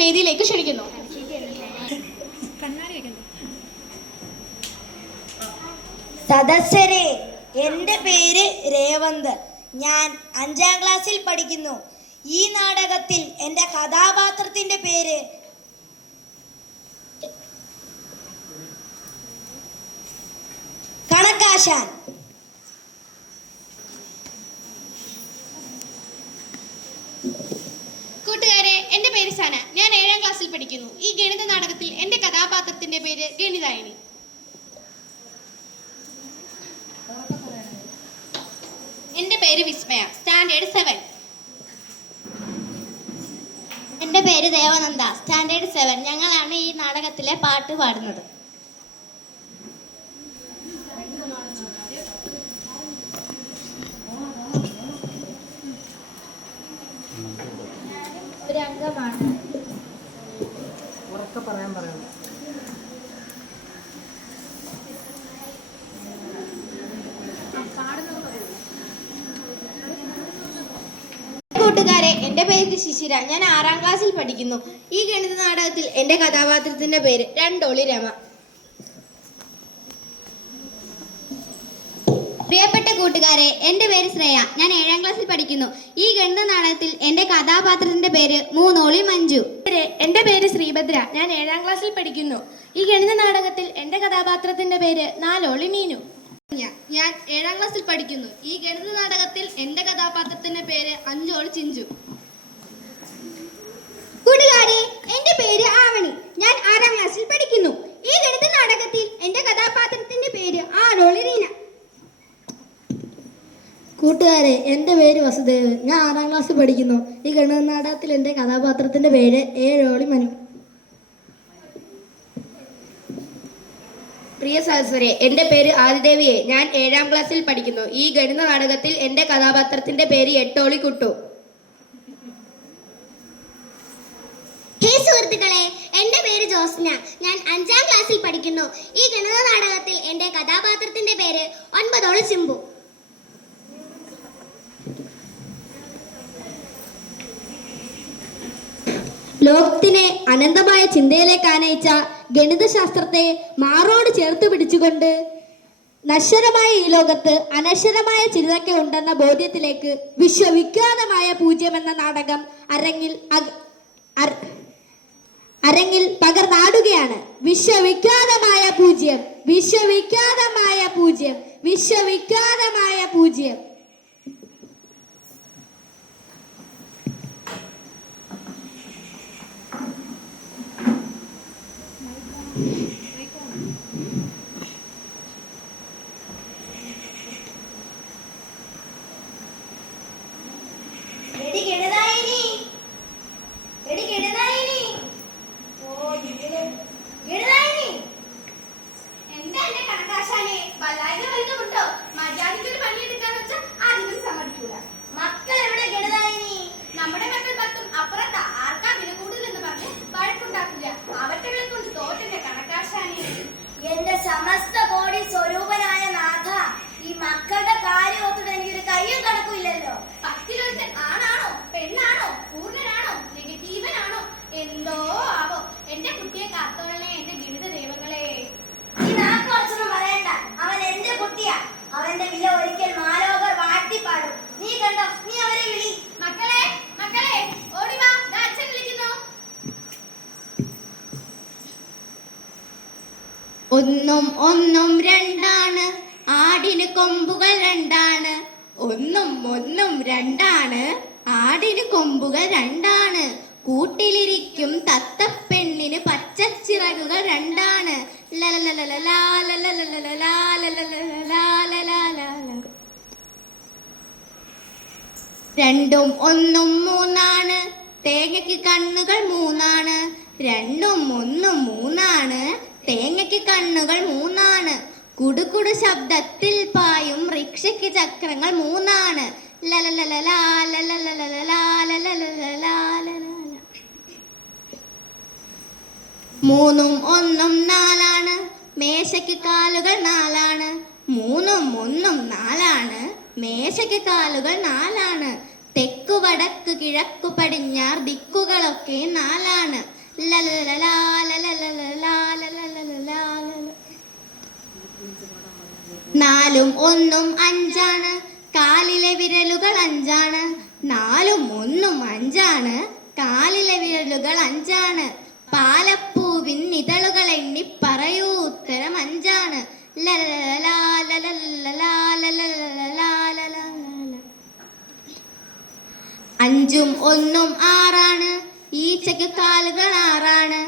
വേദിയിലേക്ക് ക്ഷണിക്കുന്നു. സദസ്യരെ, എൻ്റെ പേര് രേവന്ത്. ഞാൻ 5ാം ക്ലാസ്സിൽ പഠിക്കുന്നു. ഈ നാടകത്തിൽ എൻ്റെ കഥാപാത്രത്തിൻ്റെ പേര് കണക്കാശാൻ. കൂട്ടുകാരെ, എൻ്റെ പേര് സന. ഞാൻ 7ാം ക്ലാസ്സിൽ പഠിക്കുന്നു. ഈ ഗണിത നാടകത്തിൽ എൻ്റെ കഥാപാത്രത്തിൻ്റെ പേര് ഗണിതായിനി. എൻ്റെ പേര് വിസ്മയ, സ്റ്റാൻഡേർഡ് 7. എൻ്റെ പേര് ദേവനന്ദ, സ്റ്റാൻഡേർഡ് 7. ഞങ്ങളാണ് ഈ നാടകത്തിലെ പാട്ട് പാടുന്നത്. ഒരു അംഗമാണ്. ഉറക്കെ പറയാൻ പറയണം. കൂട്ടുകാരെ, എൻ്റെ പേര് ശിശിര. ഞാൻ 6ാം ക്ലാസ്സിൽ പഠിക്കുന്നു. ഈ ഗണിത നാടകത്തിൽ എൻ്റെ കഥാപാത്രത്തിൻ്റെ പേര് രണ്ടോളി രമ. പ്രിയപ്പെട്ട കൂട്ടുകാരെ, എൻ്റെ പേര് ശ്രേയ. ഞാൻ 7ാം ക്ലാസ്സിൽ പഠിക്കുന്നു. ഈ ഗണിത നാടകത്തിൽ എൻ്റെ കഥാപാത്രത്തിൻ്റെ പേര് മൂന്നോളി മഞ്ജു. എൻ്റെ പേര് ശ്രീഭദ്ര. ഞാൻ 7ാം ക്ലാസ്സിൽ പഠിക്കുന്നു. ഈ ഗണിത നാടകത്തിൽ എൻ്റെ കഥാപാത്രത്തിൻ്റെ പേര് നാലോളി മീനു. ഞാൻ 7ാം ക്ലാസ്സിൽ പഠിക്കുന്നു. ഈ ഗണിത നാടകത്തിൽ എൻ്റെ കഥാപാത്രത്തിൻ്റെ പേര് അഞ്ചോളി ചിഞ്ചു. കൂട്ടുകാരെ, എൻ്റെ പേര് ആവണി. ഞാൻ 6ാം ക്ലാസ്സിൽ പഠിക്കുന്നു. ഈ ഗണിത നാടകത്തിൽ എൻ്റെ കഥാപാത്രത്തിൻ്റെ പേര് ആരോളി റീന. കൂട്ടുകാരെ, എൻ്റെ പേര് വസുദേവ്. ഞാൻ 6ാം ക്ലാസ്സിൽ പഠിക്കുന്നു. ഈ ഗണിത നാടകത്തിൽ എൻ്റെ കഥാപാത്രത്തിൻ്റെ പേര് ഏഴോളി മനു. പ്രിയ സഹോദരരെ, എൻ്റെ പേര് ആദിദേവിയെ. ഞാൻ 7ാം ക്ലാസ്സിൽ പഠിക്കുന്നു. ഈ ഗണിത നാടകത്തിൽ എൻ്റെ കഥാപാത്രത്തിൻ്റെ പേര് എട്ടോളി കുട്ടു. ഹേ സുഹൃത്തുക്കളെ, എൻ്റെ പേര് ജോസ്ന. ഞാൻ 5ാം ക്ലാസ്സിൽ പഠിക്കുന്നു. ഈ ഗണിത നാടകത്തിൽ എൻ്റെ കഥാപാത്രത്തിൻ്റെ പേര് ഒൻപതോളി ചിമ്പു. ലോകത്തിനെ അനന്തമായ ചിന്തയിലേക്ക് ആനയിച്ച ഗണിതശാസ്ത്രത്തെ മാറോട് ചേർത്ത് പിടിച്ചുകൊണ്ട് നശ്വരമായ ഈ ലോകത്ത് അനശ്വരമായ ചിലതൊക്കെ ഉണ്ടെന്ന ബോധ്യത്തിലേക്ക് വിശ്വവിഖ്യാതമായ പൂജ്യം എന്ന നാടകം അരങ്ങിൽ പകർന്നാടുകയാണ്. വിശ്വവിഖ്യാതമായ പൂജ്യം, വിശ്വവിഖ്യാതമായ പൂജ്യം, വിശ്വവിഖ്യാതമായ പൂജ്യം. എന്റെ സമസ്ത കോടി സ്വരൂപനായ നാഥ, ഈ മക്കളുടെ കാര്യം ഓർത്തിട്ട് എനിക്കൊരു കയ്യും കണക്കുമില്ലല്ലോ. 10 ആണാണോ പെണ്ണാണോ പൂർണ്ണനാണോ നെഗറ്റീവനാണോ എന്തോ ആവോ. എന്റെ കുട്ടിയെ കാത്തോളണേ എന്റെ ഗണിത ദൈവങ്ങളെ. ഈ നാക്കൊന്നും പറയണ്ട, അവൻ എന്റെ കുട്ടിയാ. അവന്റെ വില ഒരിക്കൽ മാലോകർ വാട്ടിപ്പാടും. നീ കണ്ടോ, നീ അവരെ വിളി. മക്കളെ മക്കളെ ഓടി വാ, അച്ഛൻ വിളിക്കുന്നു. ഒന്നും ഒന്നും രണ്ടാണ്, ആടിന് കൊമ്പുകൾ രണ്ടാണ്. ഒന്നും ഒന്നും രണ്ടാണ്, ആടിന് കൊമ്പുകൾ രണ്ടാണ്. കൂട്ടിലിരിക്കും തത്തപ്പെണ്ണിന് പച്ചച്ചിറകുകൾ രണ്ടാണ്. രണ്ടും ഒന്നും മൂന്നാണ്, തേങ്ങയ്ക്ക് കണ്ണുകൾ മൂന്നാണ്. രണ്ടും ഒന്നും മൂന്നാണ്, തേങ്ങയ്ക്ക് കണ്ണുകൾ മൂന്നാണ്. കുടുകുടു ശബ്ദത്തിൽ പായും റിക്ഷയ്ക്ക് ചക്രങ്ങൾ മൂന്നാണ്. മൂന്നും ഒന്നും നാലാണ്, മേശയ്ക്ക് കാലുകൾ നാലാണ്. മൂന്നും ഒന്നും നാലാണ്, മേശയ്ക്ക് കാലുകൾ നാലാണ്. തെക്കു വടക്ക് കിഴക്കു പടിഞ്ഞാർ ദിക്കുകളൊക്കെ നാലാണ്. ലലലലാ ലലലലാ ലലലലാ ലല. നാലും ഒന്നും അഞ്ചാണ്, കാലിലെ വിരലുകൾ അഞ്ചാണ്. നാലും ഒന്നും അഞ്ചാണ്, കാലിലെ വിരലുകൾ അഞ്ചാണ്. പാലപ്പൂവിൻ ഇതളുകൾ എണ്ണി പറയൂ ഉത്തരം അഞ്ചാണ്. ലലലലാ ലലലലാ ലലലലാ ലല. അഞ്ചും ഒന്നും ആറാണ്, ഈച്ചയ്ക്ക് കാലുകൾ ആറാണ്.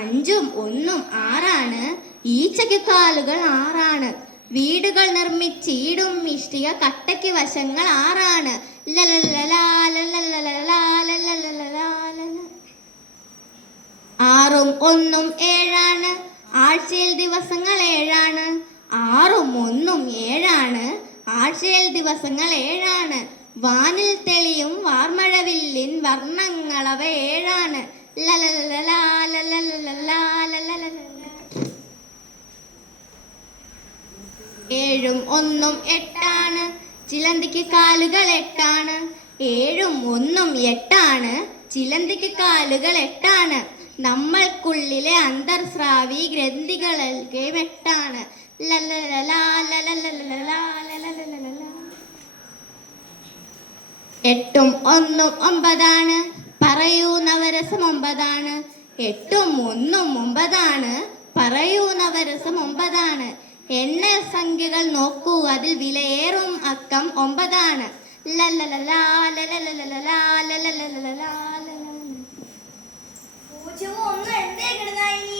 അഞ്ചും ഒന്നും ആറാണ്, ഈച്ചയ്ക്ക് കാലുകൾ ആറാണ്. വീടുകൾ നിർമ്മിച്ചീടും ഇഷ്ടിക കട്ടയ്ക്ക് വശങ്ങൾ ആറാണ്. ലലലലാ ലലലലാ ലലലലാ ലല. ആറും ഒന്നും ഏഴാണ്, ആഴ്ചയിൽ ദിവസങ്ങൾ ഏഴാണ്. ആറും ഒന്നും ഏഴാണ്, ആഴ്ചയിൽ ദിവസങ്ങൾ ഏഴാണ്. വാനിൽ തെളിയും വാർമഴവില്ലിൻ വർണ്ണങ്ങളവ ഏഴാണ്. ലലലലാ ലലലലാ ലലലലാ. ഏഴും ഒന്നും എട്ടാണ്, ചിലന്തിക്ക് കാലുകൾ എട്ടാണ്. ഏഴും ഒന്നും എട്ടാണ്, ചിലന്തിക്ക് കാലുകൾ എട്ടാണ്. നമ്മൾക്കുള്ളിലെ അന്തർസ്രാവി ഗ്രന്ഥികളൊക്കെ എട്ടാണ്. ലലലലാ ലലലലാ ലലലലാ. എട്ടും ഒന്നും ഒമ്പതാണ്, പറയൂ നവരസം ഒമ്പതാണ്. എട്ടും ഒന്നും ഒമ്പതാണ്, പറയൂ നവരസം ഒമ്പതാണ്. എണ്ണ സംഖ്യകൾ നോക്കൂ, അതിൽ വിലയേറും അക്കം ഒമ്പതാണ്. ലലലലാ ലലലലാ ലലലലാ ലല. പൂജ്യവും ഒന്നും എന്തേ കിടന്നായി?